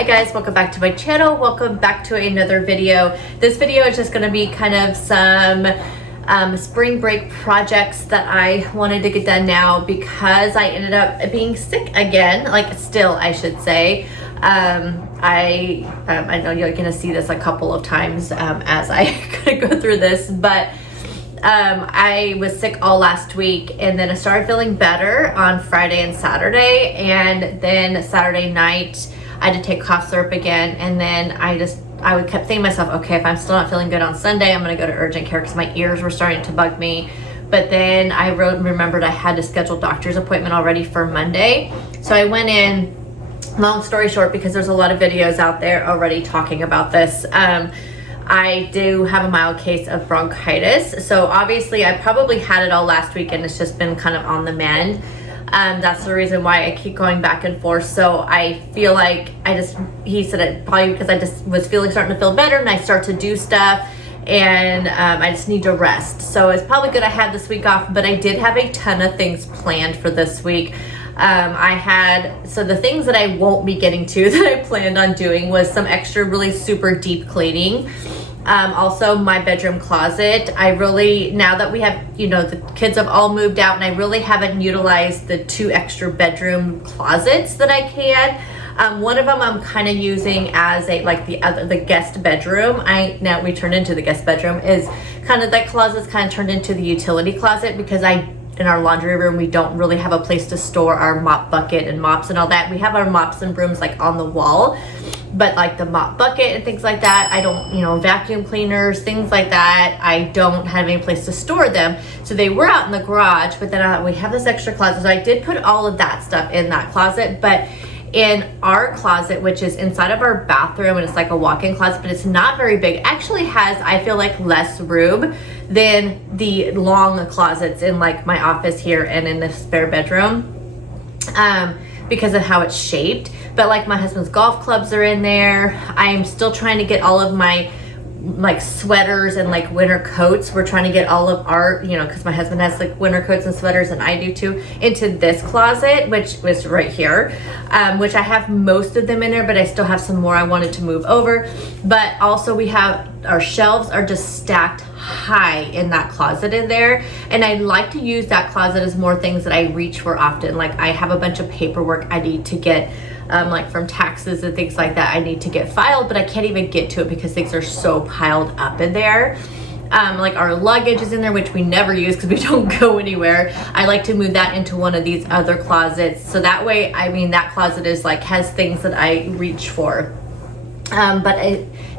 Hi guys, welcome back to my channel. Welcome back to another video. This video is just going to be kind of some spring break projects that I wanted to get done now because I ended up being sick again, like still I should say. I know you're going to see this a couple of times as I go through this, but I was sick all last week, and then I started feeling better on Friday and Saturday, and then Saturday night I had to take cough syrup again, and then I kept thinking to myself, okay, if I'm still not feeling good on Sunday, I'm going to go to urgent care because my ears were starting to bug me. But then I remembered I had to schedule a doctor's appointment already for Monday. So I went in, long story short, because there's a lot of videos out there already talking about this. I do have a mild case of bronchitis. So obviously I probably had it all last week and it's just been kind of on the mend. That's the reason why I keep going back and forth. So I feel like he said it probably because I just was starting to feel better and I start to do stuff, and I just need to rest. So it's probably good I had this week off, but I did have a ton of things planned for this week. So the things that I won't be getting to that I planned on doing was some extra really super deep cleaning. Also my bedroom closet. Now that we have, the kids have all moved out, and I really haven't utilized the 2 extra bedroom closets that I can. One of them I'm kind of using as the guest bedroom. Now we turned into the guest bedroom is kind of, that closet's kind of turned into the utility closet because in our laundry room, we don't really have a place to store our mop bucket and mops and all that. We have our mops and brooms on the wall, but the mop bucket and things like that, I don't, vacuum cleaners, things like that, I don't have any place to store them. So they were out in the garage, but then we have this extra closet. So I did put all of that stuff in that closet, but in our closet, which is inside of our bathroom, and it's like a walk-in closet, but it's not very big, actually has, I feel like, less room than the long closets in my office here and in the spare bedroom, because of how it's shaped. But my husband's golf clubs are in there. I'm still trying to get all of my sweaters and winter coats. We're trying to get all of our, because my husband has winter coats and sweaters, and I do too, into this closet, which was right here, which I have most of them in there, but I still have some more I wanted to move over. But also we have, our shelves are just stacked high in that closet in there, and I like to use that closet as more things that I reach for often. I have a bunch of paperwork I need to get, from taxes and things like that, I need to get filed, but I can't even get to it because things are so piled up in there. Our luggage is in there, which we never use because we don't go anywhere. I like to move that into one of these other closets, so that way, that closet is has things that I reach for. But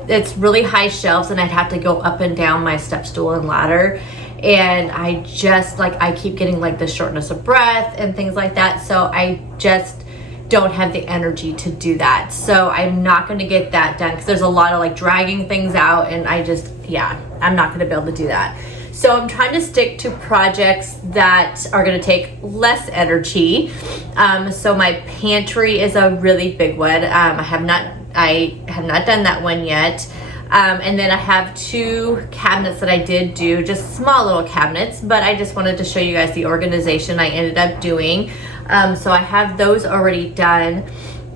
it's really high shelves, and I'd have to go up and down my step stool and ladder, and I just I keep getting the shortness of breath and things like that, so I just don't have the energy to do that. So I'm not going to get that done because there's a lot of dragging things out, and I'm not going to be able to do that. So I'm trying to stick to projects that are going to take less energy. So my pantry is a really big one. I have not done that one yet. And then I have 2 cabinets that I did do, just small little cabinets, but I just wanted to show you guys the organization I ended up doing. So I have those already done.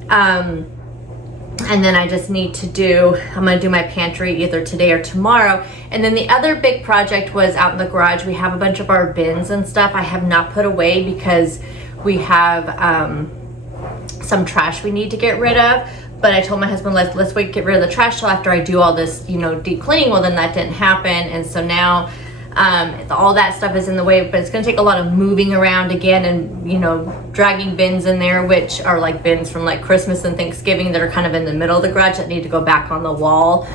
And then I just need to I'm going to do my pantry either today or tomorrow. And then the other big project was out in the garage. We have a bunch of our bins and stuff I have not put away because we have some trash we need to get rid of. But I told my husband, let's wait, get rid of the trash till after I do all this, deep cleaning. Well, then that didn't happen. And so now all that stuff is in the way, but it's going to take a lot of moving around again, and dragging bins in there, which are bins from Christmas and Thanksgiving that are kind of in the middle of the garage that need to go back on the wall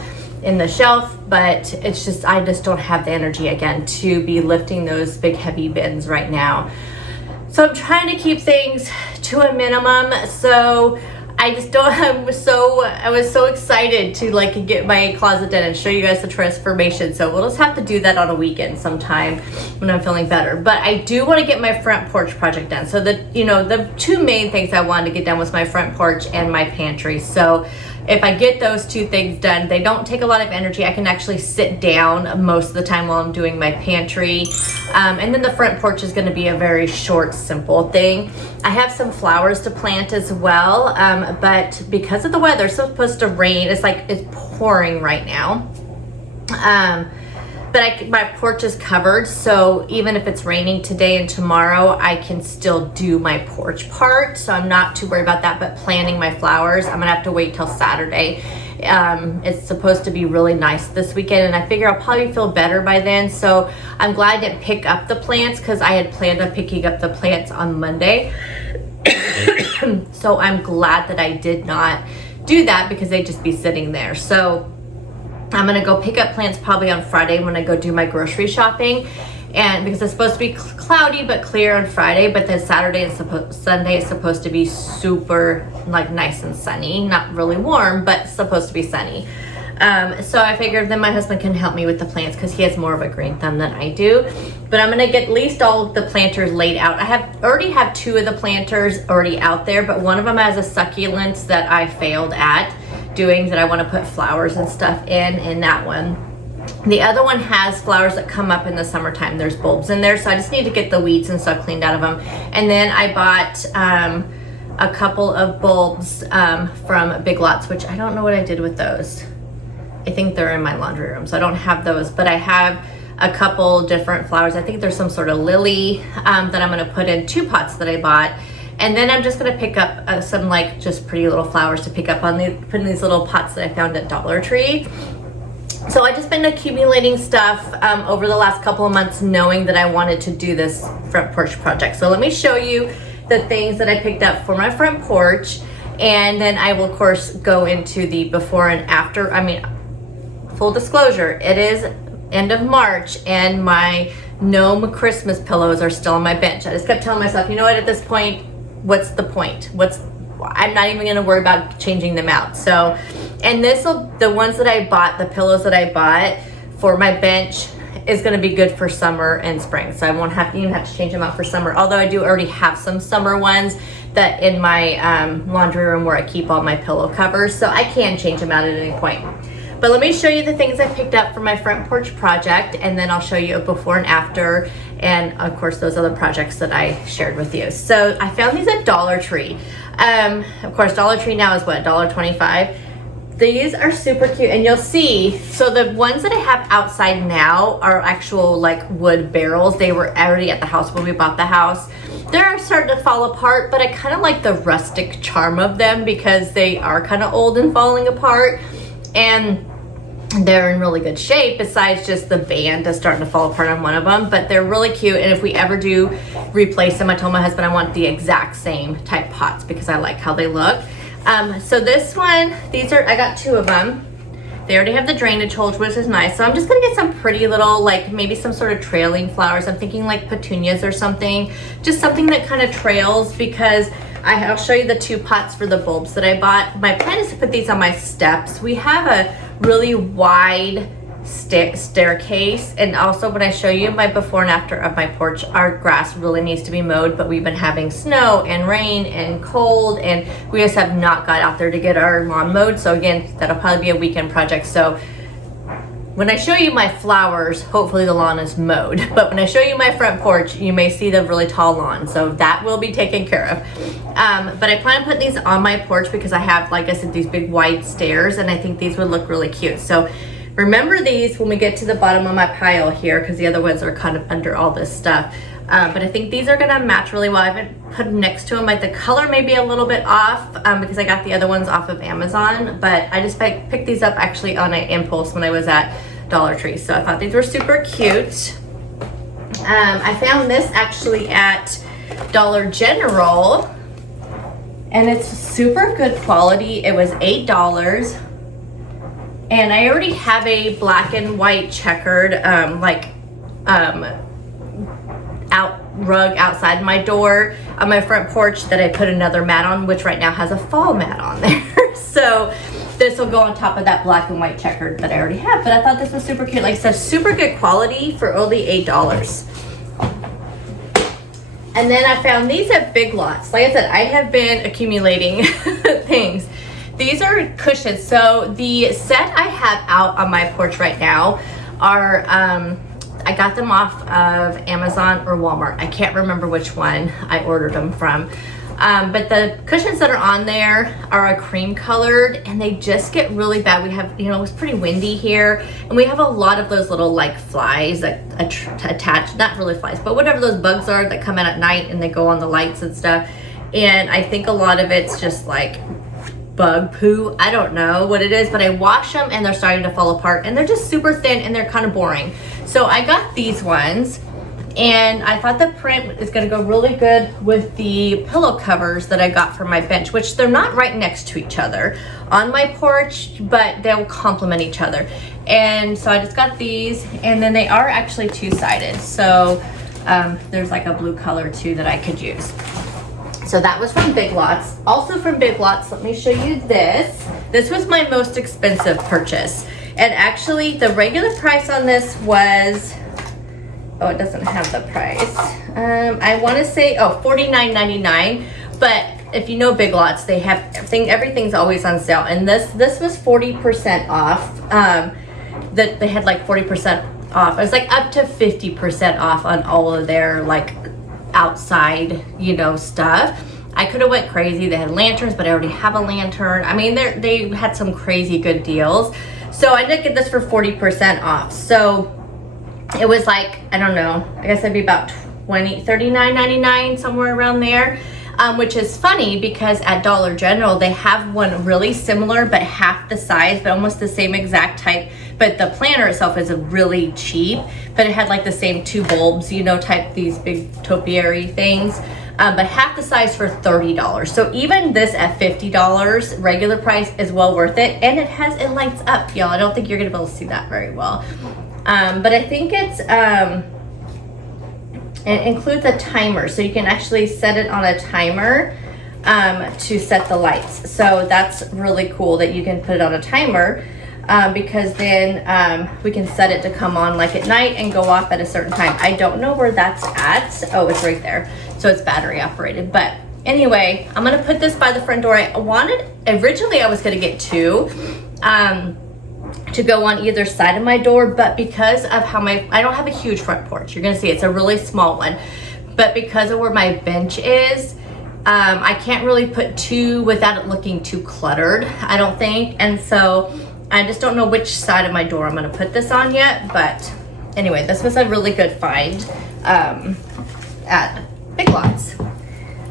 in the shelf. But it's just, I just don't have the energy again to be lifting those big heavy bins right now. So I'm trying to keep things to a minimum. So I was so excited to get my closet done and show you guys the transformation. So we'll just have to do that on a weekend sometime when I'm feeling better. But I do want to get my front porch project done. So the 2 main things I wanted to get done was my front porch and my pantry. So if I get those 2 things done, they don't take a lot of energy. I can actually sit down most of the time while I'm doing my pantry. And then the front porch is going to be a very short, simple thing. I have some flowers to plant as well, but because of the weather, it's supposed to rain. It's like it's pouring right now. But my porch is covered, so even if it's raining today and tomorrow, I can still do my porch part. So I'm not too worried about that, but planting my flowers, I'm gonna have to wait till Saturday. It's supposed to be really nice this weekend, and I figure I'll probably feel better by then. So I'm glad I didn't pick up the plants because I had planned on picking up the plants on Monday. So I'm glad that I did not do that because they'd just be sitting there. So I'm gonna go pick up plants probably on Friday when I go do my grocery shopping, and because it's supposed to be cloudy but clear on Friday, but then Saturday and Sunday is supposed to be super like nice and sunny, not really warm, but supposed to be sunny. So I figured then my husband can help me with the plants because he has more of a green thumb than I do. But I'm gonna get at least all of the planters laid out. I already have 2 of the planters already out there, but one of them has a succulents that I failed at doing that I want to put flowers and stuff in that one. The other one has flowers that come up in the summertime. There's bulbs in there, so I just need to get the weeds and stuff cleaned out of them. And then I bought a couple of bulbs from Big Lots, which I don't know what I did with those. I think they're in my laundry room, so I don't have those, but I have a couple different flowers. I think there's some sort of lily that I'm going to put in 2 pots that I bought. And then I'm just gonna pick up some like just pretty little flowers to pick up on put in these little pots that I found at Dollar Tree. So I just been accumulating stuff over the last couple of months, knowing that I wanted to do this front porch project. So let me show you the things that I picked up for my front porch, and then I will of course go into the before and after. I mean, full disclosure, it is end of March and my gnome Christmas pillows are still on my bench. I just kept telling myself, you know what, at this point, what's the point? I'm not even gonna worry about changing them out. So, and the ones that I bought, the pillows that I bought for my bench is gonna be good for summer and spring. So I won't even have to change them out for summer. Although I do already have some summer ones that in my laundry room where I keep all my pillow covers. So I can change them out at any point. But let me show you the things I picked up for my front porch project, and then I'll show you a before and after, and of course those other projects that I shared with you. So I found these at Dollar Tree. Of course, Dollar Tree now is what, $1.25? These are super cute, and you'll see, so the ones that I have outside now are actual like wood barrels. They were already at the house when we bought the house. They're starting to fall apart, but I kind of like the rustic charm of them because they are kind of old and falling apart, and they're in really good shape besides just the band is starting to fall apart on one of them, but they're really cute. And if we ever do replace them, I told my husband I want the exact same type pots because I like how they look. So this one, I got 2 of them. They already have the drainage holes, which is nice. So I'm just gonna get some pretty little, like maybe some sort of trailing flowers. I'm thinking like petunias or something, just something that kind of trails, because I'll show you the 2 pots for the bulbs that I bought. My plan is to put these on my steps. We have a really wide staircase, and also when I show you my before and after of my porch, our grass really needs to be mowed, but we've been having snow and rain and cold, and we just have not got out there to get our lawn mowed. So again, that'll probably be a weekend project. So when I show you my flowers, hopefully the lawn is mowed, but when I show you my front porch, you may see the really tall lawn, so that will be taken care of. But I plan on putting these on my porch because I have, like I said, these big wide stairs, and I think these would look really cute. So remember these when we get to the bottom of my pile here, because the other ones are kind of under all this stuff. But I think these are gonna match really well. I haven't put them next to them. Like the color may be a little bit off because I got the other ones off of Amazon, but I just picked these up actually on an impulse when I was at Dollar Tree. So I thought these were super cute. I found this actually at Dollar General, and it's super good quality. It was $8. And I already have a black and white checkered rug outside my door on my front porch that I put another mat on, which right now has a fall mat on there. So this will go on top of that black and white checkered that I already have. But I thought this was super cute. Like I said, super good quality for only $8. And then I found these at Big Lots. Like I said, I have been accumulating things. These are cushions. So the set I have out on my porch right now are, I got them off of Amazon or Walmart. I can't remember which one I ordered them from. But the cushions that are on there are a cream colored, and they just get really bad. We have, you know, it's pretty windy here, and we have a lot of those little like flies that attach, not really flies, but whatever those bugs are that come in at night and they go on the lights and stuff. And I think a lot of it's just like bug poo. I don't know what it is, but I wash them and they're starting to fall apart, and they're just super thin and they're kind of boring. So I got these ones, and I thought the print is going to go really good with the pillow covers that I got for my bench, which they're not right next to each other on my porch, but they'll complement each other. And so I just got these, and then they are actually two-sided. So there's like a blue color too that I could use. So that was from Big Lots. Also from Big Lots, let me show you this. This was my most expensive purchase. And actually the regular price on this was, oh, it doesn't have the price. I want to say, oh, $49.99. But if you know Big Lots, they have everything's always on sale. And this was 40% off. That they had like 40% off. It was like up to 50% off on all of their like outside, you know, stuff. I could have went crazy. They had lanterns, but I already have a lantern. I mean, they had some crazy good deals. So I did get this for 40% off. So it was like, I don't know, I guess it'd be about $39.99, somewhere around there. Which is funny because at Dollar General, they have one really similar, but half the size, but almost the same exact type. But the planter itself is really cheap, but it had like the same two bulbs, you know, type these big topiary things. But half the size for $30. So even this at $50 regular price is well worth it. And it lights up, y'all. I don't think you're gonna be able to see that very well. But I think it includes a timer, so you can actually set it on a timer to set the lights. So that's really cool that you can put it on a timer because then we can set it to come on like at night and go off at a certain time. I don't know where that's at. Oh, it's right there. So it's battery operated. But anyway, I'm gonna put this by the front door. Originally I was gonna get two. To go on either side of my door, but because of how I don't have a huge front porch. You're gonna see it's a really small one, but because of where my bench is, I can't really put two without it looking too cluttered, I don't think. And so I just don't know which side of my door I'm gonna put this on yet. But anyway, this was a really good find at Big Lots.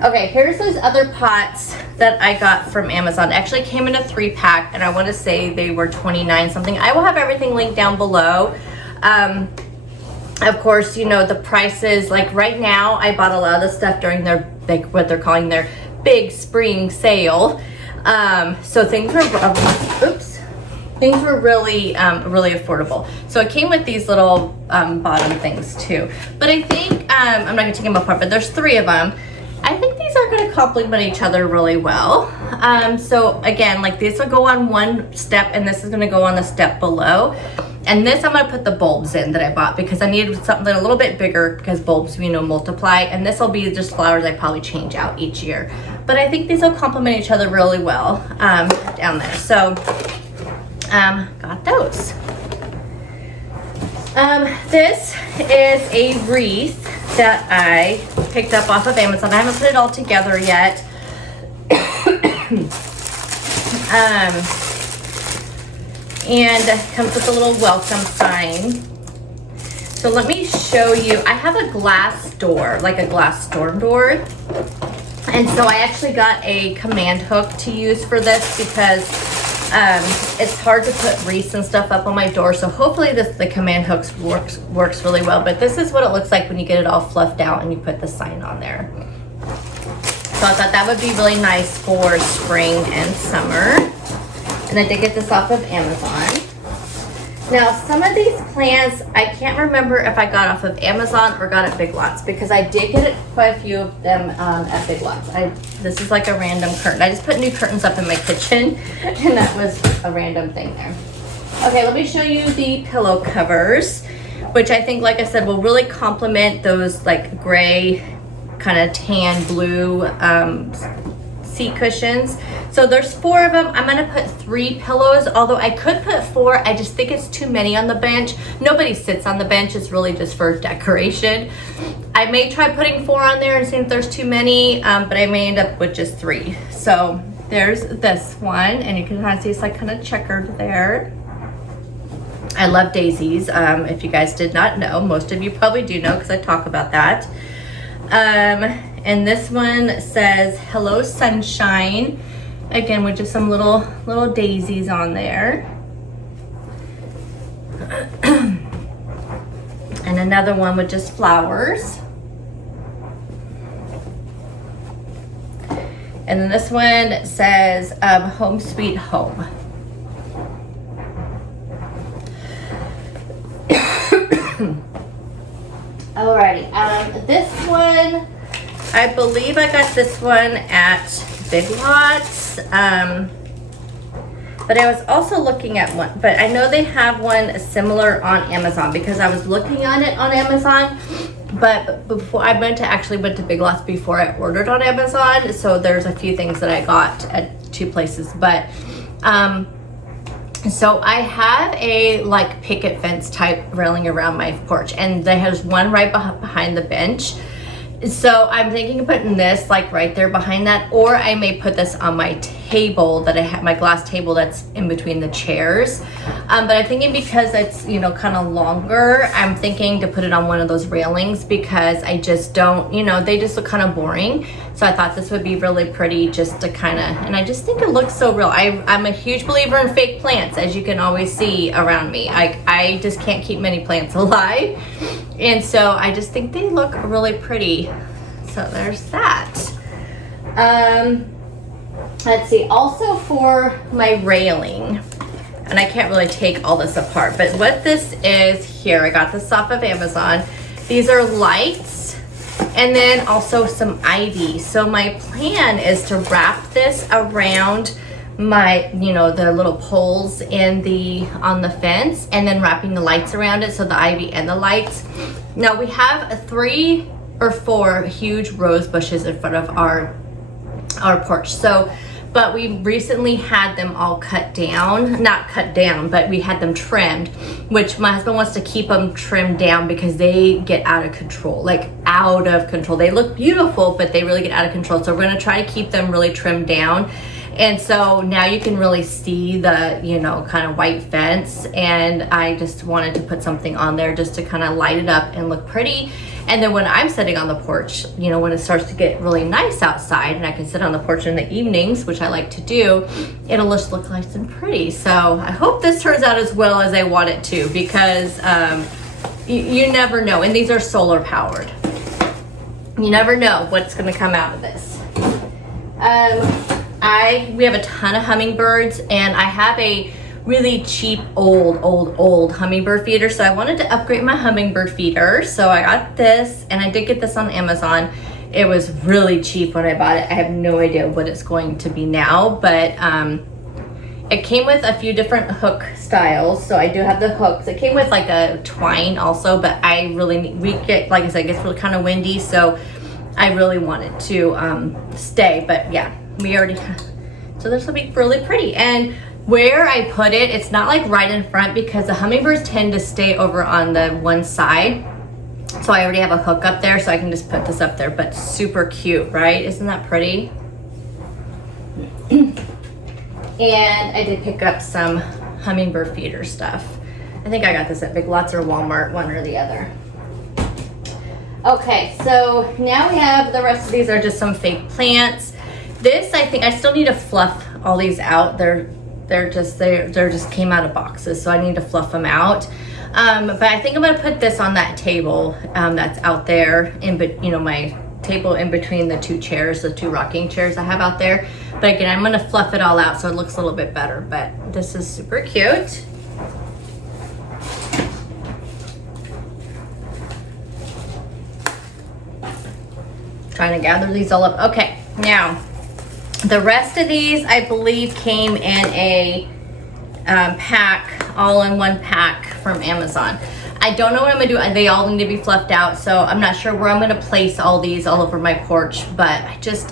Okay, here's those other pots that I got from Amazon. It actually came in a 3-pack, and I want to say they were $29 something. I will have everything linked down below. Of course, you know, the prices, like right now, I bought a lot of the stuff during their, like what they're calling their big spring sale. So things were, things were really, really affordable. So it came with these little bottom things too. But I think, I'm not gonna take them apart, but there's 3 of them. I think these are going to complement each other really well. So again, like this will go on one step and this is going to go on the step below. And this I'm going to put the bulbs in that I bought because I needed something a little bit bigger because bulbs, you know, multiply. And this will be just flowers I probably change out each year. But I think these will complement each other really well down there. So got those. This is a wreath that I picked up off of Amazon. I haven't put it all together yet. And it comes with a little welcome sign. So let me show you. I have a glass door, like a glass storm door. And so I actually got a command hook to use for this because it's hard to put wreaths and stuff up on my door. So hopefully the command hooks works really well. But this is what it looks like when you get it all fluffed out and you put the sign on there. So I thought that would be really nice for spring and summer. And I did get this off of Amazon. Now, some of these plants, I can't remember if I got off of Amazon or got at Big Lots because I did get quite a few of them at Big Lots. This is like a random curtain. I just put new curtains up in my kitchen and that was a random thing there. Okay, let me show you the pillow covers, which I think, like I said, will really complement those like gray, kind of tan blue seat cushions. So there's 4 of them. I'm gonna put 3 pillows, although I could put 4. I just think it's too many on the bench. Nobody sits on the bench. It's really just for decoration. I may try putting 4 on there and see if there's too many, but I may end up with just 3. So there's this one, and you can kind of see it's like kind of checkered there. I love daisies. If you guys did not know, most of you probably do know because I talk about that. And this one says hello sunshine, again with just some little daisies on there. And another one with just flowers. And then this one says home sweet home. Alrighty, this one, I believe I got this one at Big Lots, but I was also looking at one, but I know they have one similar on Amazon because I was looking on it on Amazon, but before I went to Big Lots before I ordered on Amazon, so there's a few things that I got at 2 places, but so I have a like picket fence type railing around my porch, and there's one right behind the bench. So I'm thinking of putting this like right there behind that, or I may put this on my table that I have, my glass table that's in between the chairs. But I'm thinking because it's, you know, kind of longer, I'm thinking to put it on one of those railings because I just don't, you know, they just look kind of boring. So I thought this would be really pretty just to kind of, and I just think it looks so real. I'm a huge believer in fake plants, as you can always see around me. I just can't keep many plants alive. And so I just think they look really pretty. So there's that. Let's see, also for my railing, and I can't really take all this apart, but what this is here, I got this off of Amazon. These are lights and then also some ivy. So my plan is to wrap this around my, you know, the little poles in on the fence, and then wrapping the lights around it, so the ivy and the lights. Now we have 3 or 4 huge rose bushes in front of our porch. So, but we recently had them all cut down, not cut down, but we had them trimmed, which my husband wants to keep them trimmed down because they get out of control, like out of control. They look beautiful, but they really get out of control. So we're gonna try to keep them really trimmed down. And so now you can really see the, you know, kind of white fence, and I just wanted to put something on there just to kind of light it up and look pretty. And then when I'm sitting on the porch, you know, when it starts to get really nice outside and I can sit on the porch in the evenings, which I like to do, it'll just look nice and pretty. So I hope this turns out as well as I want it to, because you never know. And these are solar powered. You never know what's gonna come out of this. We have a ton of hummingbirds, and I have a really cheap old hummingbird feeder, so I wanted to upgrade my hummingbird feeder. So I got this, and I did get this on Amazon. It was really cheap when I bought it. I have no idea what it's going to be now, but it came with a few different hook styles. So I do have the hooks. It came with like a twine also, but I really like I said, it gets really kind of windy, so I really wanted to stay. But yeah, we already have, so this will be really pretty. And where I put it, it's not like right in front, because the hummingbirds tend to stay over on the one side. So I already have a hook up there, so I can just put this up there. But super cute, right? Isn't that pretty? And I did pick up some hummingbird feeder stuff. I think I got this at Big Lots or Walmart, one or the other. Okay, so now we have the rest of these are just some fake plants. This, I think I still need to fluff all these out. They're just came out of boxes, so I need to fluff them out. But I think I'm gonna put this on that table that's out there, my table in between the 2 chairs, the 2 rocking chairs I have out there. But again, I'm gonna fluff it all out so it looks a little bit better. But this is super cute. Trying to gather these all up. Okay, now the rest of these I believe came in a pack, all in one pack from Amazon. I don't know what I'm gonna do. They all need to be fluffed out, so I'm not sure where I'm gonna place all these all over my porch, but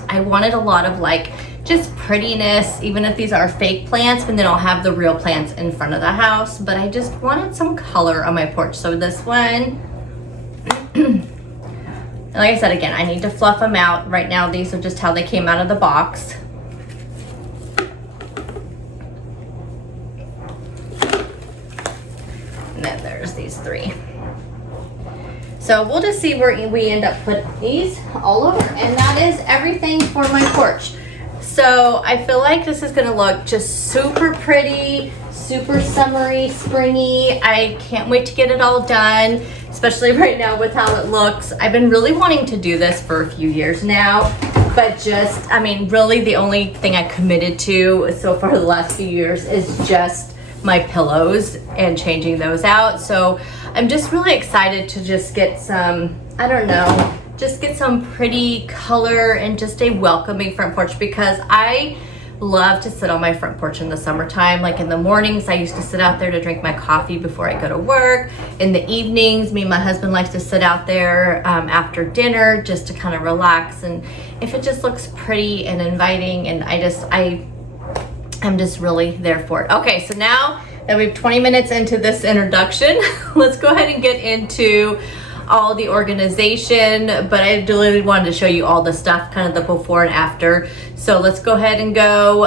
I wanted a lot of like just prettiness, even if these are fake plants, and then I'll have the real plants in front of the house. But I just wanted some color on my porch. So this one, like I said, again, I need to fluff them out. Right now, these are just how they came out of the box. And then there's these 3. So we'll just see where we end up putting these all over. And that is everything for my porch. So I feel like this is gonna look just super pretty, super summery, springy. I can't wait to get it all done, especially right now with how it looks. I've been really wanting to do this for a few years now, but just, I mean, really the only thing I committed to so far the last few years is just my pillows and changing those out. So I'm just really excited to just get some, I don't know, just get some pretty color and just a welcoming front porch, because I love to sit on my front porch in the summertime. Like in the mornings, I used to sit out there to drink my coffee before I go to work. In the evenings, me and my husband likes to sit out there after dinner just to kind of relax. And if it just looks pretty and inviting, and I'm just really there for it. Okay, so now that we've 20 minutes into this introduction, let's go ahead and get into all the organization. But I really wanted to show you all the stuff, kind of the before and after. So let's go ahead and go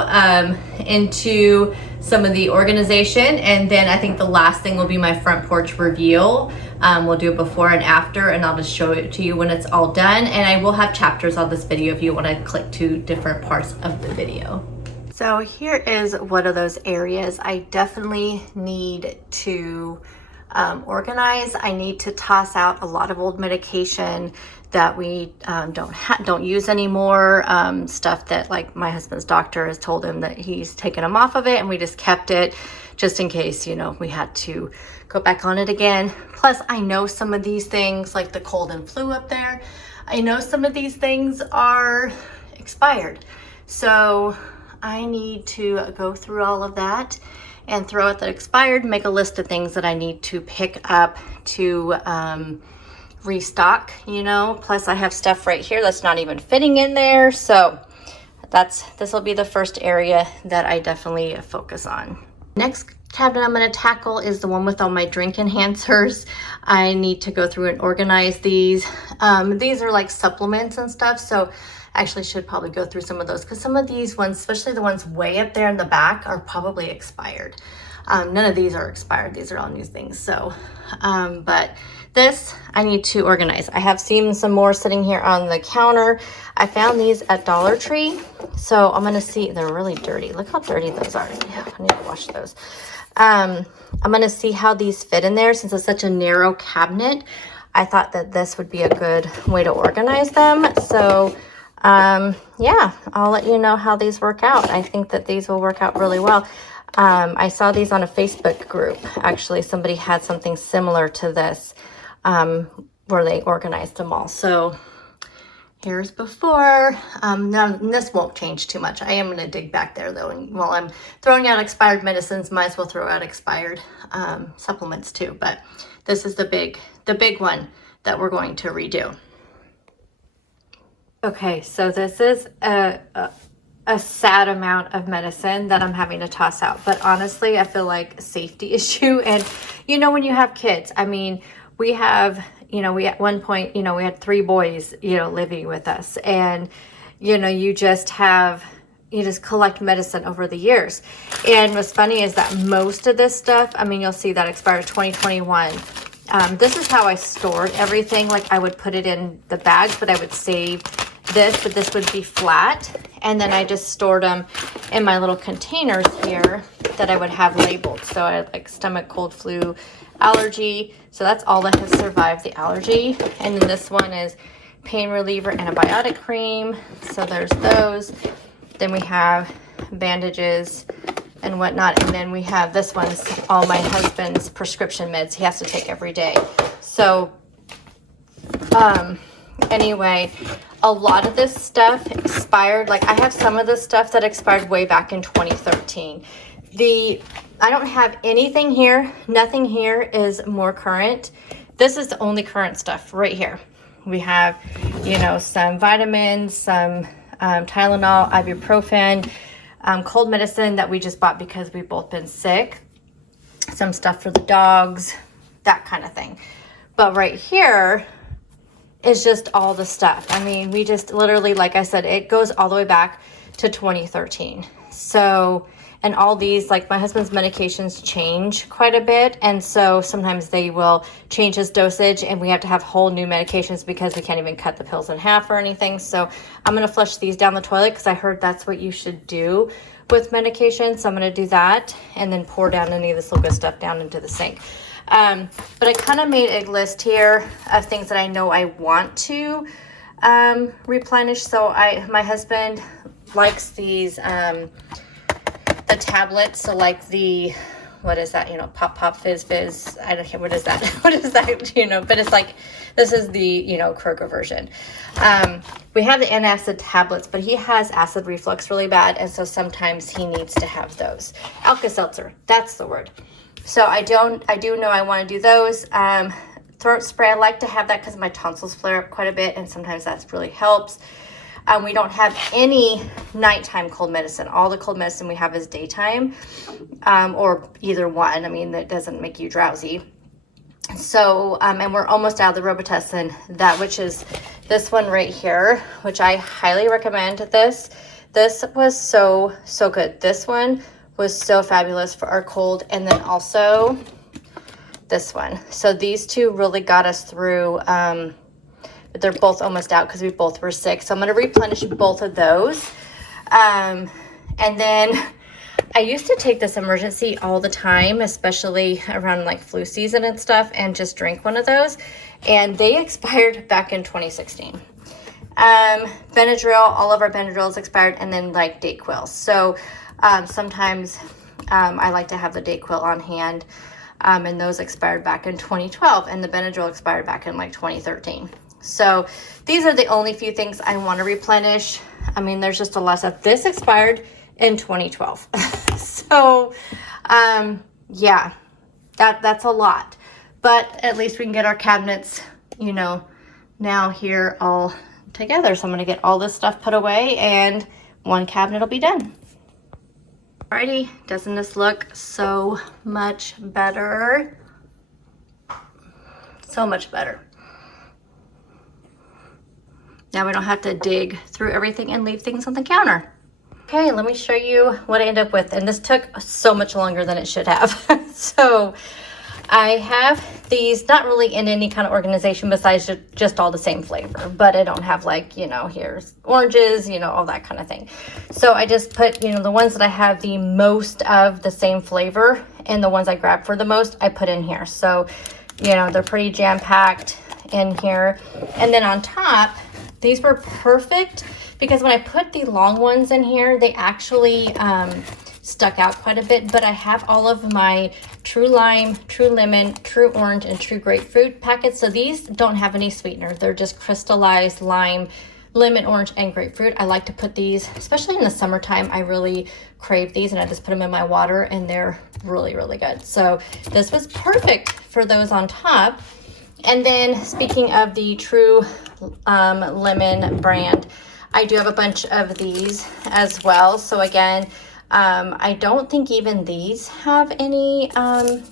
into some of the organization, and then I think the last thing will be my front porch reveal. We'll do a before and after, and I'll just show it to you when it's all done. And I will have chapters on this video if you want to click to different parts of the video. So here is one of those areas I definitely need to organize. I need to toss out a lot of old medication that we don't use anymore. Stuff that, like, my husband's doctor has told him that he's taken him off of it, and we just kept it just in case, you know, we had to go back on it again. Plus, I know some of these things, like the cold and flu up there, I know some of these things are expired. So I need to go through all of that and throw out the expired, make a list of things that I need to pick up to restock, you know. Plus I have stuff right here that's not even fitting in there. So this will be the first area that I definitely focus on. Next cabinet I'm going to tackle is the one with all my drink enhancers. I need to go through and organize these. These are like supplements and stuff, so I actually should probably go through some of those, because some of these ones, especially the ones way up there in the back, are probably expired. None of these are expired. These are all new things. So, but this I need to organize. I have seen some more sitting here on the counter. I found these at Dollar Tree. So I'm going to see, they're really dirty. Look how dirty those are. Yeah, I need to wash those. I'm going to see how these fit in there. Since it's such a narrow cabinet, I thought that this would be a good way to organize them. So yeah, I'll let you know how these work out. I think that these will work out really well. I saw these on a Facebook group. Actually, somebody had something similar to this, where they organized them all. So here's before. Now this won't change too much. I am going to dig back there though. And while I'm throwing out expired medicines, might as well throw out expired, supplements too. But this is the big one that we're going to redo. Okay, so this is a sad amount of medicine that I'm having to toss out. But honestly, I feel like a safety issue. And, you know, when you have kids, I mean, we have, you know, we at one point, you know, we had 3 boys, you know, living with us. And, you know, you just collect medicine over the years. And what's funny is that most of this stuff, I mean, you'll see that expired 2021. This is how I stored everything. Like, I would put it in the bags, but I would save this, but this would be flat, and then I just stored them in my little containers here that I would have labeled. So I had like stomach, cold, flu, allergy. So that's all that has survived the allergy. And then this one is pain reliever, antibiotic cream. So there's those. Then we have bandages and whatnot. And then we have, this one's all my husband's prescription meds he has to take every day. So anyway, a lot of this stuff expired. Like, I have some of this stuff that expired way back in 2013. I don't have anything here. Nothing here is more current. This is the only current stuff right here. We have, you know, some vitamins, some Tylenol, ibuprofen, cold medicine that we just bought because we've both been sick, some stuff for the dogs, that kind of thing. But right here is just all the stuff. I mean, we just literally, like I said, it goes all the way back to 2013. So, and all these, like my husband's medications change quite a bit. And so sometimes they will change his dosage and we have to have whole new medications because we can't even cut the pills in half or anything. So I'm going to flush these down the toilet because I heard that's what you should do with medication. So I'm going to do that and then pour down any of this little good stuff down into the sink. But I kind of made a list here of things that I know I want to replenish. So my husband likes these the tablets, so like the, what is that, you know, pop pop fizz fizz, I don't know, what is that what is that, you know, but it's like, this is the, you know, Kroger version. We have the antacid tablets, but he has acid reflux really bad, and so sometimes he needs to have those. Alka-Seltzer, that's the word. So I do know I want to do those. Throat spray, I like to have that because my tonsils flare up quite a bit, and sometimes that really helps. We don't have any nighttime cold medicine. All the cold medicine we have is daytime, or either one. I mean, that doesn't make you drowsy. So, and we're almost out of the Robitussin, which is this one right here, which I highly recommend. This was so good. This one was so fabulous for our cold. And then also this one. So these two really got us through, but they're both almost out because we both were sick. So I'm going to replenish both of those. And then I used to take this Emergency all the time, especially around like flu season and stuff, and just drink one of those. And they expired back in 2016. Benadryl, all of our Benadryls expired, and then like Dayquil. So sometimes I like to have the Dayquil on hand. And those expired back in 2012, and the Benadryl expired back in like 2013. So these are the only few things I want to replenish. I mean, there's just a lot of stuff. This expired in 2012. So, yeah, that's a lot. But at least we can get our cabinets, you know, now here all together. So I'm going to get all this stuff put away and one cabinet will be done. Alrighty, doesn't this look so much better? So much better. Now we don't have to dig through everything and leave things on the counter. Okay, let me show you what I ended up with. And this took so much longer than it should have. So I have these, not really in any kind of organization besides just all the same flavor. But I don't have like, you know, here's oranges, you know, all that kind of thing. So I just put, you know, the ones that I have the most of the same flavor and the ones I grab for the most, I put in here. So, you know, they're pretty jam-packed in here. And then on top, these were perfect because when I put the long ones in here, they actually stuck out quite a bit. But I have all of my True Lime, True Lemon, True Orange, and True Grapefruit packets. So these don't have any sweetener. They're just crystallized lime, lemon, orange, and grapefruit. I like to put these, especially in the summertime, I really crave these, and I just put them in my water, and they're really, really good. So this was perfect for those on top. And then speaking of the True Lemon brand, I do have a bunch of these as well. So again, I don't think even these have any, I'm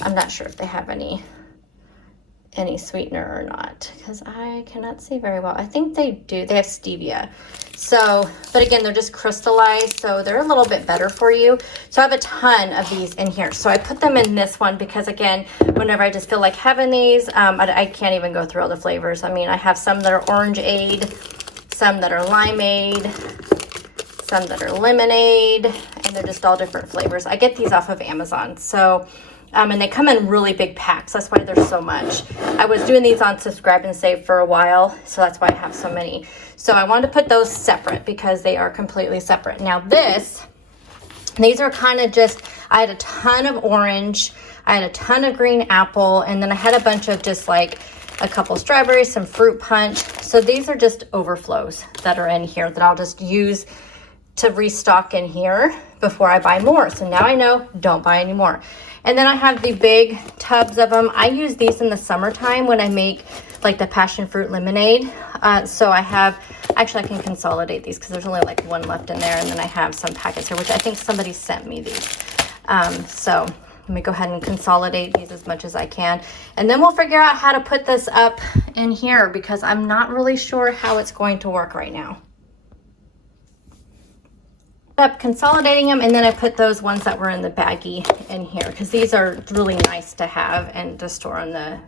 not sure if they have any sweetener or not, because I cannot see very well. I think they do. They have stevia. So, but again, they're just crystallized, so they're a little bit better for you. So I have a ton of these in here. So I put them in this one because, again, whenever I just feel like having these, I can't even go through all the flavors. I mean, I have some that are orangeade, some that are limeade, some that are lemonade, and they're just all different flavors. I get these off of Amazon. So, and they come in really big packs. That's why there's so much. I was doing these on Subscribe and Save for a while, so that's why I have so many. So I wanted to put those separate because they are completely separate. Now these are kind of just, I had a ton of orange, I had a ton of green apple, and then I had a bunch of just like a couple strawberries, some fruit punch. So these are just overflows that are in here that I'll just use to restock in here before I buy more. So now I know, don't buy any more. And then I have the big tubs of them. I use these in the summertime when I make like the passion fruit lemonade. So I have, actually I can consolidate these because there's only like one left in there, and then I have some packets here, which I think somebody sent me these. So let me go ahead and consolidate these as much as I can, and then we'll figure out how to put this up in here because I'm not really sure how it's going to work right now. Up consolidating them, and then I put those ones that were in the baggie in here because these are really nice to have and to store in the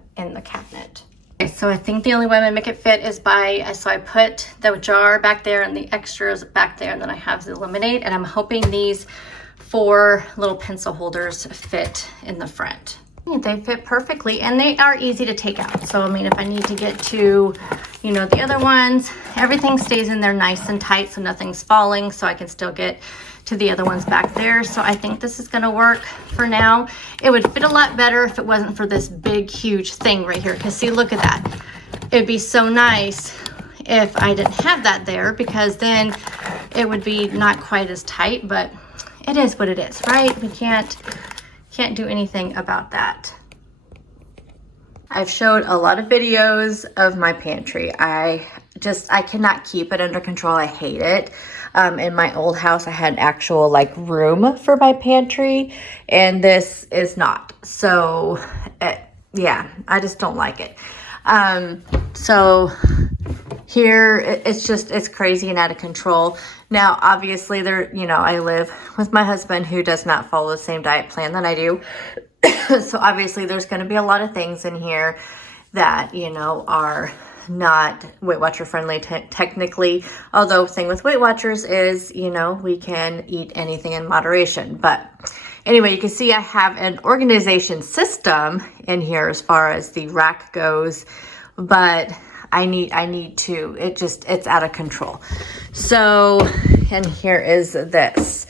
cabinet. Okay, so I think the only way I'm gonna make it fit is so I put the jar back there and the extras back there, and then I have the lemonade, and I'm hoping these 4 little pencil holders fit in the front. They fit perfectly, and they are easy to take out. So I mean, if I need to get to, you know, the other ones, everything stays in there nice and tight so nothing's falling, so I can still get to the other ones back there. So I think this is gonna work for now. It would fit a lot better if it wasn't for this big huge thing right here, because see, look at that. It'd be so nice if I didn't have that there, because then it would be not quite as tight, but it is what it is, right? We can't do anything about that. I've showed a lot of videos of my pantry. I cannot keep it under control. I hate it. In my old house, I had actual like room for my pantry, and this is not. So yeah, I just don't like it. So here it's crazy and out of control. Now, obviously I live with my husband who does not follow the same diet plan that I do. So obviously there's going to be a lot of things in here that, are not Weight Watcher friendly technically. Although the thing with Weight Watchers is, we can eat anything in moderation. But anyway, you can see I have an organization system in here as far as the rack goes, but I need to, it's out of control. So, and here is this.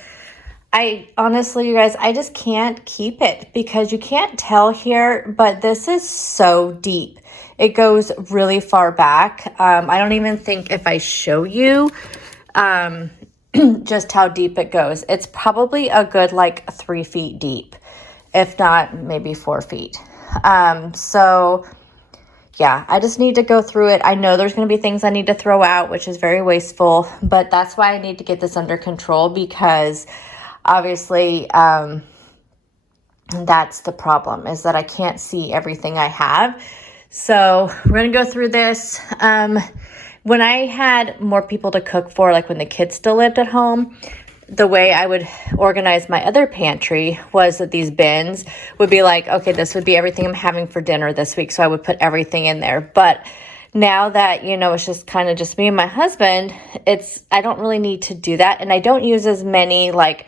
I honestly, you guys, I just can't keep it because you can't tell here, but this is so deep. It goes really far back. I don't even think if I show you just how deep it goes. It's probably a good like 3 feet deep, if not maybe 4 feet. So yeah, I just need to go through it. I know there's going to be things I need to throw out, which is very wasteful, but that's why I need to get this under control, because obviously that's the problem, is that I can't see everything I have. So we're going to go through this. When I had more people to cook for, like when the kids still lived at home, the way I would organize my other pantry was that these bins would be like, okay, this would be everything I'm having for dinner this week. So I would put everything in there. But now that, it's just kind of just me and my husband, I don't really need to do that. And I don't use as many, like,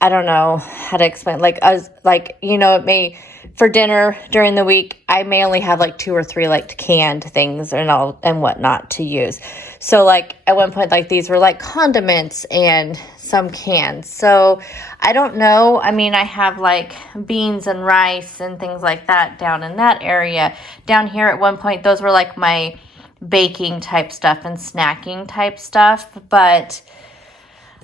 I don't know how to explain, it may, for dinner during the week, I may only have like 2 or 3 like canned things and whatnot to use. So like at one point, like these were like condiments and some cans. So I don't know. I mean, I have like beans and rice and things like that down in that area. Down here at one point, those were like my baking type stuff and snacking type stuff. But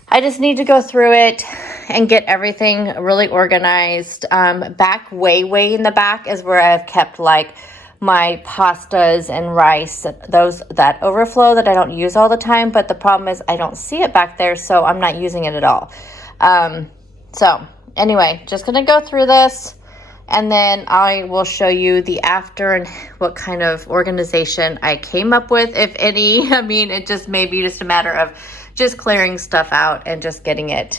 I just need to go through it and get everything really organized. Back way in the back is where I've kept like my pastas and rice, those that overflow that I don't use all the time. But the problem is I don't see it back there, so I'm not using it at all. So anyway, just gonna go through this, and then I will show you the after and what kind of organization I came up with, if any. I mean, it just may be just a matter of just clearing stuff out and just getting it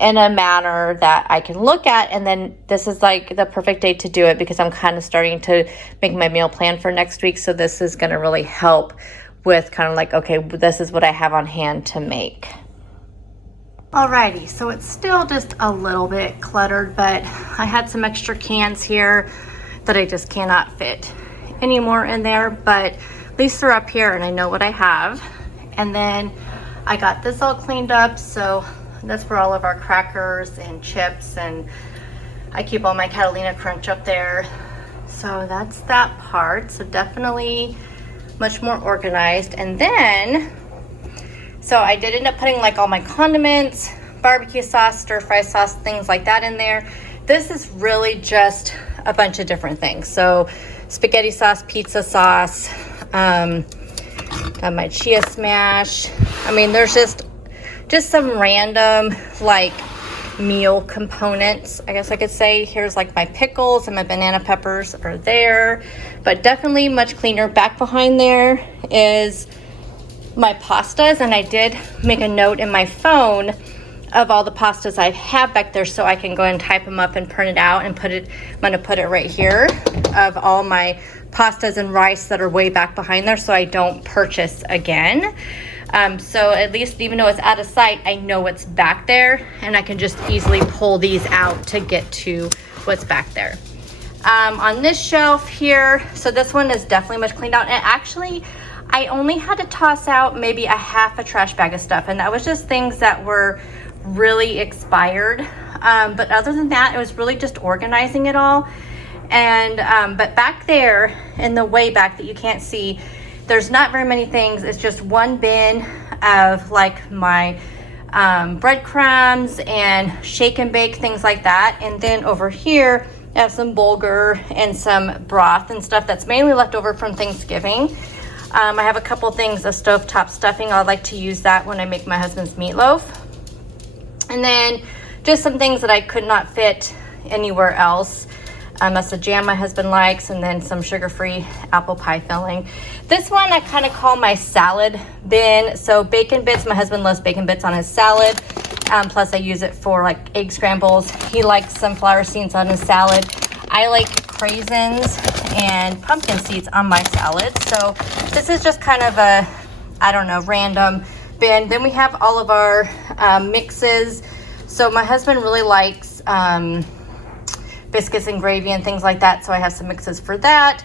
in a manner that I can look at. And then this is like the perfect day to do it, because I'm kind of starting to make my meal plan for next week. So this is going to really help with kind of like, okay, this is what I have on hand to make. Alrighty, so it's still just a little bit cluttered, but I had some extra cans here that I just cannot fit anymore in there, but at least they're up here and I know what I have. And then I got this all cleaned up, so that's for all of our crackers and chips, and I keep all my Catalina Crunch up there. So that's that part. So definitely much more organized. And then, so I did end up putting like all my condiments, barbecue sauce, stir fry sauce, things like that in there. This is really just a bunch of different things. So spaghetti sauce, pizza sauce, Got my chia smash. I mean, there's just some random like meal components, I guess I could say. Here's like my pickles and my banana peppers are there, but definitely much cleaner. Back behind there is my pastas, and I did make a note in my phone of all the pastas I have back there, so I can go and type them up and print it out and I'm gonna put it right here of all my pastas and rice that are way back behind there, so I don't purchase again. So at least even though it's out of sight, I know what's back there, and I can just easily pull these out to get to what's back there. On this shelf here, so this one is definitely much cleaned out, and actually I only had to toss out maybe a half a trash bag of stuff, and that was just things that were really expired. But other than that, it was really just organizing it all. And but back there in the way back that you can't see, there's not very many things. It's just one bin of like my breadcrumbs and shake and bake, things like that. And then over here I have some bulgur and some broth and stuff that's mainly left over from Thanksgiving. I have a couple things of stovetop stuffing. I like to use that when I make my husband's meatloaf. And then just some things that I could not fit anywhere else. That's the jam my husband likes, and then some sugar-free apple pie filling. This one I kind of call my salad bin. So bacon bits, my husband loves bacon bits on his salad. Plus I use it for like egg scrambles. He likes sunflower seeds on his salad. I like craisins and pumpkin seeds on my salad. So this is just kind of a, I don't know, random bin. Then we have all of our mixes. So my husband really likes biscuits and gravy and things like that, so I have some mixes for that,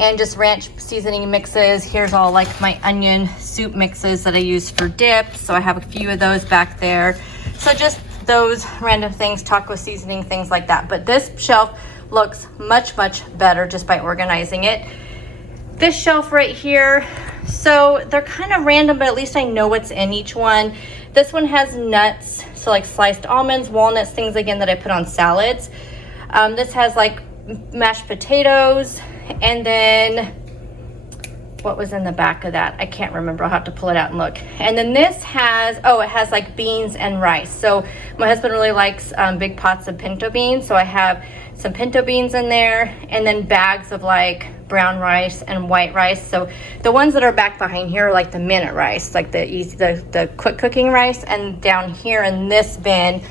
and just ranch seasoning mixes. Here's all like my onion soup mixes that I use for dip, so I have a few of those back there. So just those random things, taco seasoning, things like that. But this shelf looks much better just by organizing it. This shelf right here, so they're kind of random, but at least I know what's in each one. This one has nuts, so like sliced almonds, walnuts, things again that I put on salads. This has like mashed potatoes, and then what was in the back of that? I can't remember. I'll have to pull it out and look. And then this has, oh, it has like beans and rice. So my husband really likes big pots of pinto beans. So I have some pinto beans in there, and then bags of like brown rice and white rice. So the ones that are back behind here are like the minute rice, like the quick cooking rice. And down here in this bin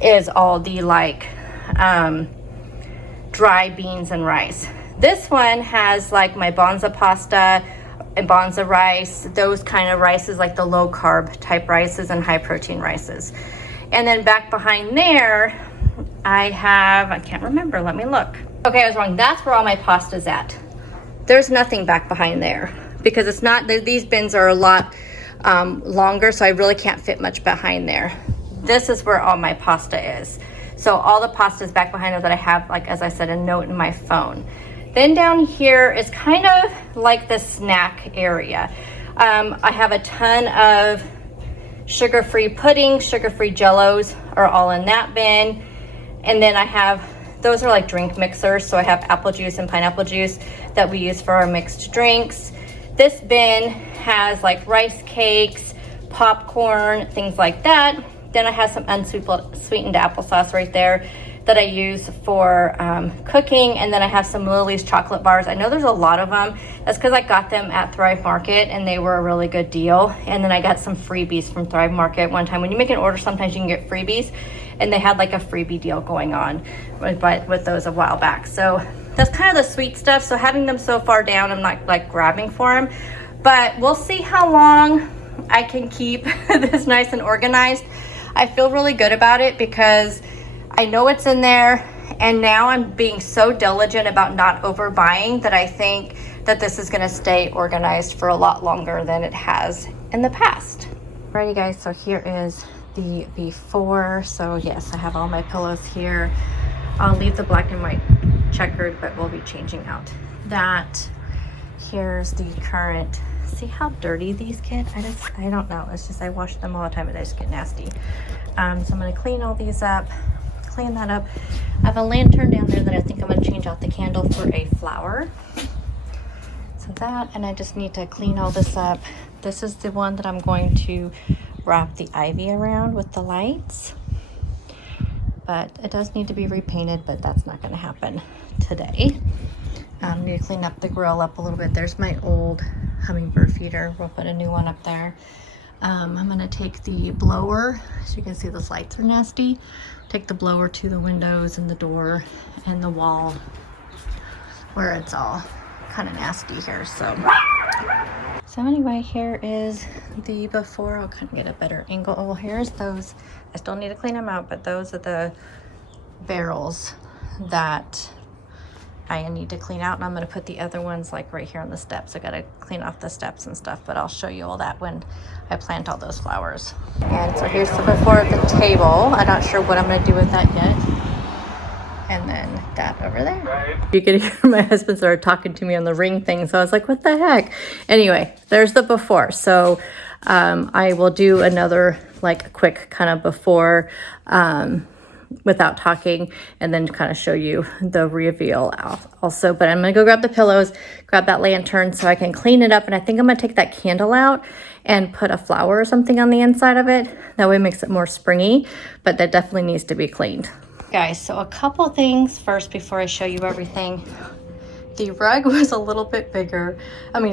is all the like dry beans and rice. This one has like my bonza pasta and bonza rice, those kind of rices, like the low carb type rices and high protein rices. And then back behind there I have, I can't remember, let me look. Okay, I was wrong. That's where all my pasta's at. There's nothing back behind there because it's not, these bins are a lot longer, so I really can't fit much behind there. This is where all my pasta is. So all the pasta is back behind there that I have, like, as I said, a note in my phone. Then down here is kind of like the snack area. I have a ton of sugar-free pudding, sugar-free jellos are all in that bin. And then I have, those are like drink mixers. So I have apple juice and pineapple juice that we use for our mixed drinks. This bin has like rice cakes, popcorn, things like that. Then I have some unsweetened applesauce right there that I use for cooking. And then I have some Lily's chocolate bars. I know there's a lot of them. That's because I got them at Thrive Market and they were a really good deal. And then I got some freebies from Thrive Market one time. When you make an order, sometimes you can get freebies. And they had like a freebie deal going on with those a while back. So that's kind of the sweet stuff. So having them so far down, I'm not like grabbing for them. But we'll see how long I can keep this nice and organized. I feel really good about it because I know it's in there, and now I'm being so diligent about not overbuying that I think that this is gonna stay organized for a lot longer than it has in the past. Alrighty guys, so here is the before. So yes, I have all my pillows here. I'll leave the black and white checkered, but we'll be changing out that. Here's the current. See how dirty these get? I don't know. It's just I wash them all the time and they just get nasty. So I'm gonna clean all these up, clean that up. I have a lantern down there that I think I'm gonna change out the candle for a flower. So So that, and I just need to clean all this up. This is the one that I'm going to wrap the ivy around with the lights. But it does need to be repainted, but that's not going to happen today. I need to clean up the grill up a little bit. There's my old hummingbird feeder. We'll put a new one up there. I'm going to take the blower, so you can see those lights are nasty. Take the blower to the windows and the door and the wall where it's all kind of nasty here. So anyway, here is the before. I'll kind of get a better angle. Oh, here's those. I still need to clean them out, but those are the barrels that I need to clean out, and I'm going to put the other ones like right here on the steps. I got to clean off the steps and stuff, but I'll show you all that when I plant all those flowers. And so here's the before of the table. I'm not sure what I'm going to do with that yet. And then that over there. You could hear my husband started talking to me on the ring thing, so I was like, what the heck? Anyway, there's the before. So I will do another like quick kind of before without talking, and then kind of show you the reveal also. But I'm gonna go grab the pillows, grab that lantern so I can clean it up, and I think I'm gonna take that candle out and put a flower or something on the inside of it. That way it makes it more springy, but that definitely needs to be cleaned. Guys, so a couple things first before I show you everything. The rug was a little bit bigger,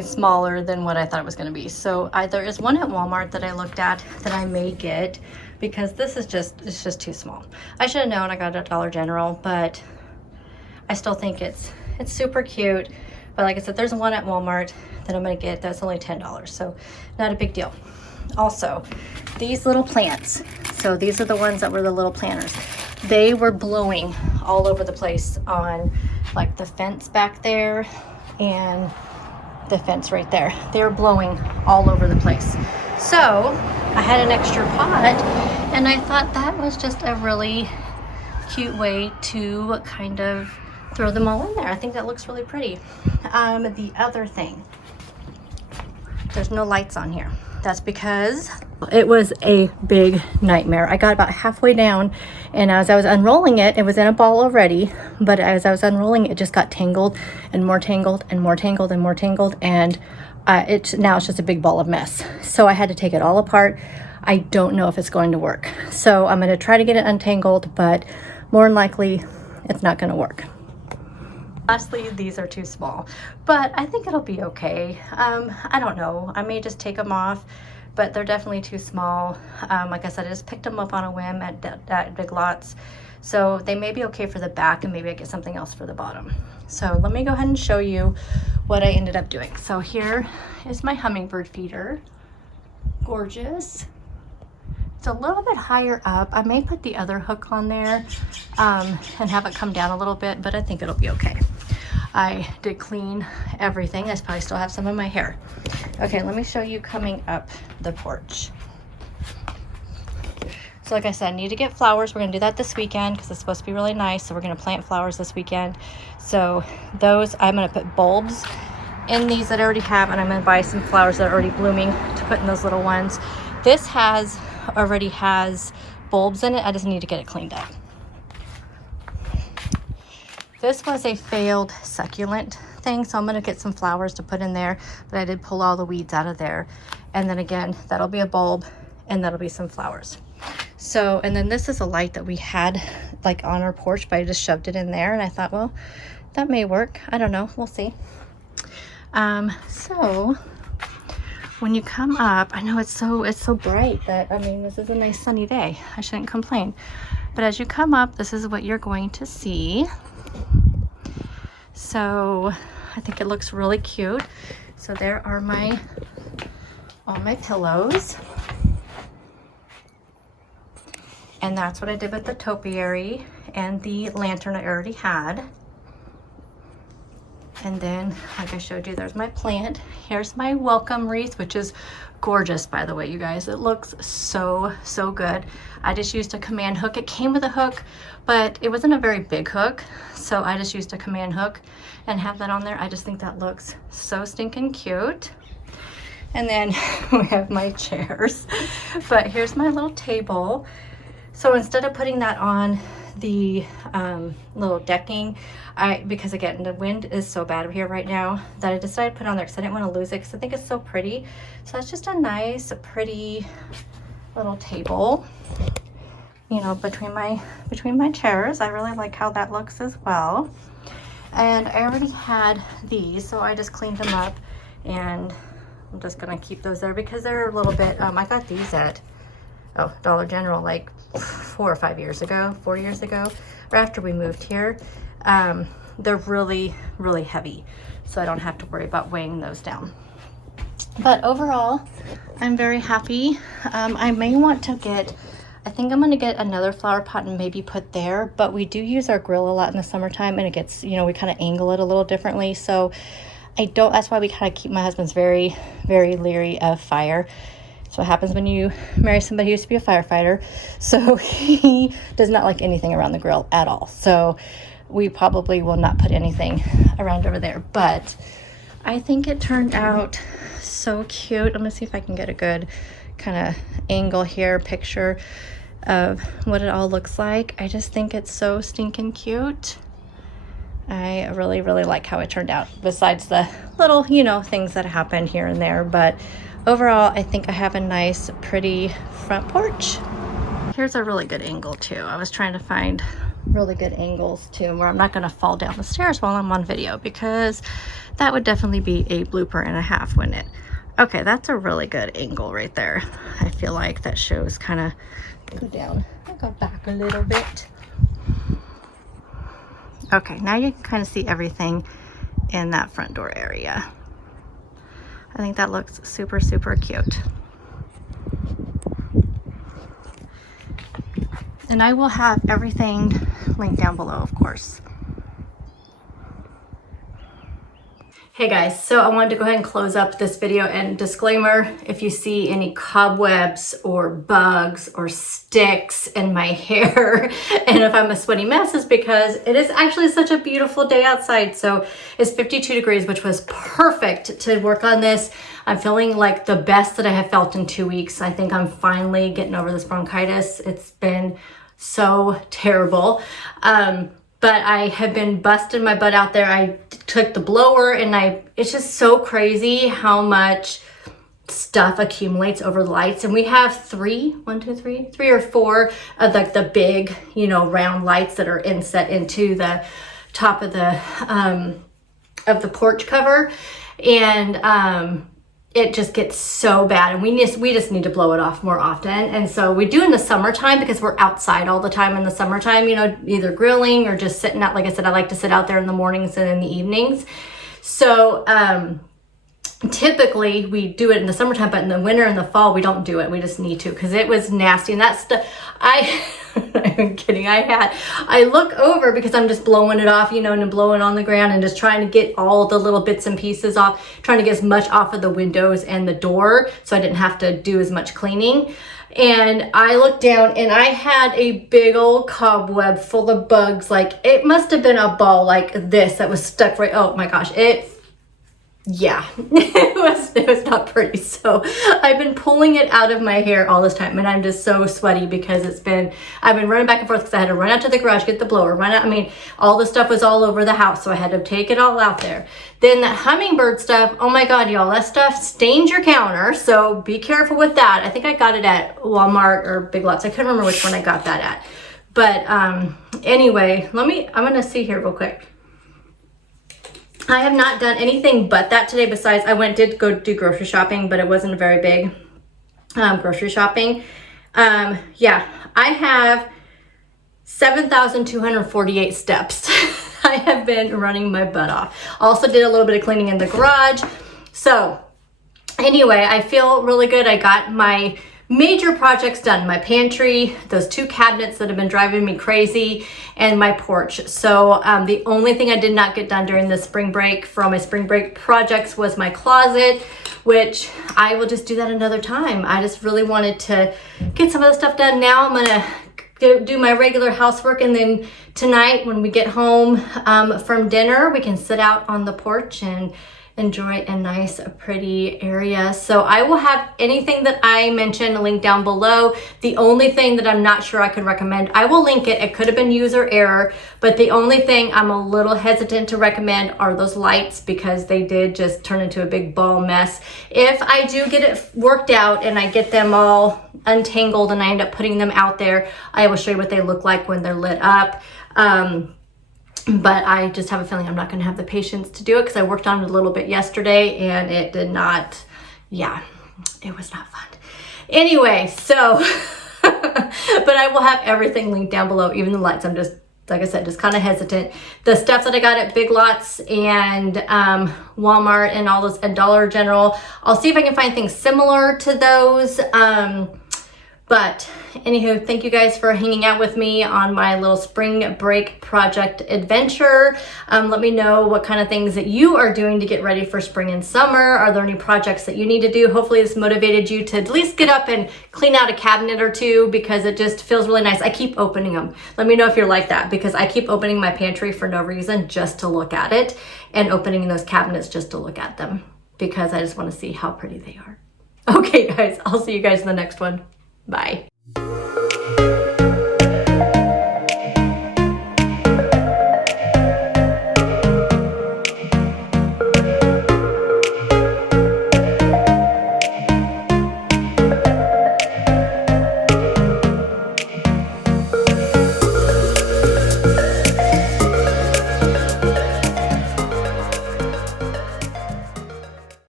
smaller than what I thought it was going to be. So there is one at Walmart that I looked at that I may get, because this is it's just too small. I should have known. I got it at Dollar General, but I still think it's super cute. But like I said, there's one at Walmart that I'm going to get that's only $10, so not a big deal. Also, these little plants. So these are the ones that were the little planters. They were blowing all over the place on like the fence back there and the fence right there. They were blowing all over the place. So I had an extra pot, and I thought that was just a really cute way to kind of throw them all in there. I think that looks really pretty. The other thing, there's no lights on here. That's because it was a big nightmare. I got about halfway down, and as I was unrolling it, it was in a ball already, but as I was unrolling it just got tangled and more tangled and more tangled and more tangled, and now it's just a big ball of mess. So I had to take it all apart. I don't know if it's going to work. So I'm going to try to get it untangled, but more than likely it's not going to work. Lastly, these are too small, but I think it'll be okay. I don't know. I may just take them off, but they're definitely too small. Like I said, I just picked them up on a whim at Big Lots. So they may be okay for the back, and maybe I get something else for the bottom. So let me go ahead and show you what I ended up doing. So here is my hummingbird feeder. Gorgeous. It's a little bit higher up. I may put the other hook on there and have it come down a little bit, but I think it'll be okay. I did clean everything. I probably still have some of my hair. Okay, let me show you coming up the porch. So like I said, I need to get flowers. We're gonna do that this weekend because it's supposed to be really nice. So we're gonna plant flowers this weekend. So those, I'm gonna put bulbs in these that I already have, and I'm gonna buy some flowers that are already blooming to put in those little ones. This already has bulbs in it. I just need to get it cleaned up. This was a failed succulent thing, so I'm going to get some flowers to put in there, but I did pull all the weeds out of there. And then again, that'll be a bulb, and that'll be some flowers. So, and then this is a light that we had like on our porch, but I just shoved it in there, and I thought, well, that may work. I don't know. We'll see. So when you come up, I know it's so bright that, this is a nice sunny day. I shouldn't complain. But as you come up, this is what you're going to see. So I think it looks really cute. So there are all my pillows. And that's what I did with the topiary and the lantern I already had. And then, like I showed you, there's my plant. Here's my welcome wreath, which is gorgeous, by the way, you guys. It looks so good. I just used a command hook. It came with a hook, but it wasn't a very big hook, so I just used a command hook and have that on there. I just think that looks so stinking cute. And then we have my chairs. But here's my little table. So instead of putting that on the little decking. Because again, the wind is so bad here right now that I decided to put it on there because I didn't want to lose it because I think it's so pretty. So it's just a nice, pretty little table, you know, between my chairs. I really like how that looks as well. And I already had these, so I just cleaned them up, and I'm just gonna keep those there because they're a little bit, I got these at Dollar General like 4 or 5 years ago, 4 years ago, right after we moved here. They're really, really heavy, so I don't have to worry about weighing those down. But overall, I'm very happy. I may want to get, I think I'm gonna get another flower pot and maybe put there, but we do use our grill a lot in the summertime, and it gets, you know, we kind of angle it a little differently. So that's why we kind of keep, my husband's very, very leery of fire. So what happens when you marry somebody who used to be a firefighter. So he does not like anything around the grill at all. So we probably will not put anything around over there, but I think it turned out so cute. I'm gonna see if I can get a good kind of angle here, picture of what it all looks like. I just think it's so stinking cute. I really, really like how it turned out, besides the little, you know, things that happen here and there. But overall, I think I have a nice, pretty front porch. Here's a really good angle too. I was trying to find really good angles too, where I'm not gonna fall down the stairs while I'm on video, because that would definitely be a blooper and a half, wouldn't it? Okay, that's a really good angle right there. I feel like that shows kind of, go down, I'll go back a little bit. Okay, now you can kind of see everything in that front door area. I think that looks super, super cute. And I will have everything linked down below, of course. Hey guys, so I wanted to go ahead and close up this video, and disclaimer, if you see any cobwebs or bugs or sticks in my hair and if I'm a sweaty mess, is because it is actually such a beautiful day outside. So it's 52 degrees, which was perfect to work on this. I'm feeling like the best that I have felt in 2 weeks. I think I'm finally getting over this bronchitis. It's been so terrible. But I have been busting my butt out there. I took the blower, and it's just so crazy how much stuff accumulates over the lights. And we have three or four of like the big, you know, round lights that are inset into the top of the porch cover. And it just gets so bad, and we just need to blow it off more often. And so we do in the summertime, because we're outside all the time in the summertime, you know, either grilling or just sitting out. Like I said, I like to sit out there in the mornings and in the evenings. So typically we do it in the summertime, but in the winter and the fall we don't do it. We just need to, because it was nasty. And that stuff, I'm kidding. I look over because I'm just blowing it off, you know, and blowing on the ground and just trying to get all the little bits and pieces off, trying to get as much off of the windows and the door so I didn't have to do as much cleaning. And I looked down, and I had a big old cobweb full of bugs. Like, it must have been a ball like this that was stuck right, oh my gosh, yeah, it was not pretty. So I've been pulling it out of my hair all this time, and I'm just so sweaty because I've been running back and forth, because I had to run out to the garage, get the blower, all the stuff was all over the house, so I had to take it all out there. Then that hummingbird stuff, oh my God, y'all, that stuff stains your counter, so be careful with that. I think I got it at Walmart or Big Lots. I couldn't remember which one I got that at. But anyway, I'm gonna see here real quick. I have not done anything but that today. Besides, did go do grocery shopping, but it wasn't a very big grocery shopping. Yeah, I have 7,248 steps. I have been running my butt off. Also did a little bit of cleaning in the garage. So anyway, I feel really good. I got my major projects done. My pantry, those 2 cabinets that have been driving me crazy, and my porch. So the only thing I did not get done during the spring break from my spring break projects was my closet, which I will just do that another time. I just really wanted to get some of the stuff done. Now I'm gonna do my regular housework, and then tonight when we get home from dinner, we can sit out on the porch and enjoy a nice, pretty area. So I will have anything that I mentioned linked down below. The only thing that I'm not sure I could recommend, I will link it. It could have been user error, but the only thing I'm a little hesitant to recommend are those lights, because they did just turn into a big ball mess. If I do get it worked out and I get them all untangled and I end up putting them out there, I will show you what they look like when they're lit up. But I just have a feeling I'm not going to have the patience to do it, because I worked on it a little bit yesterday and it did not, yeah, it was not fun. Anyway, so, but I will have everything linked down below, even the lights. I'm just, like I said, just kind of hesitant. The stuff that I got at Big Lots and Walmart and all those at Dollar General, I'll see if I can find things similar to those. But anywho, thank you guys for hanging out with me on my little spring break project adventure. Let me know what kind of things that you are doing to get ready for spring and summer. Are there any projects that you need to do? Hopefully this motivated you to at least get up and clean out a cabinet or two, because it just feels really nice. I keep opening them. Let me know if you're like that, because I keep opening my pantry for no reason, just to look at it, and opening those cabinets just to look at them, because I just want to see how pretty they are. Okay guys, I'll see you guys in the next one. Bye.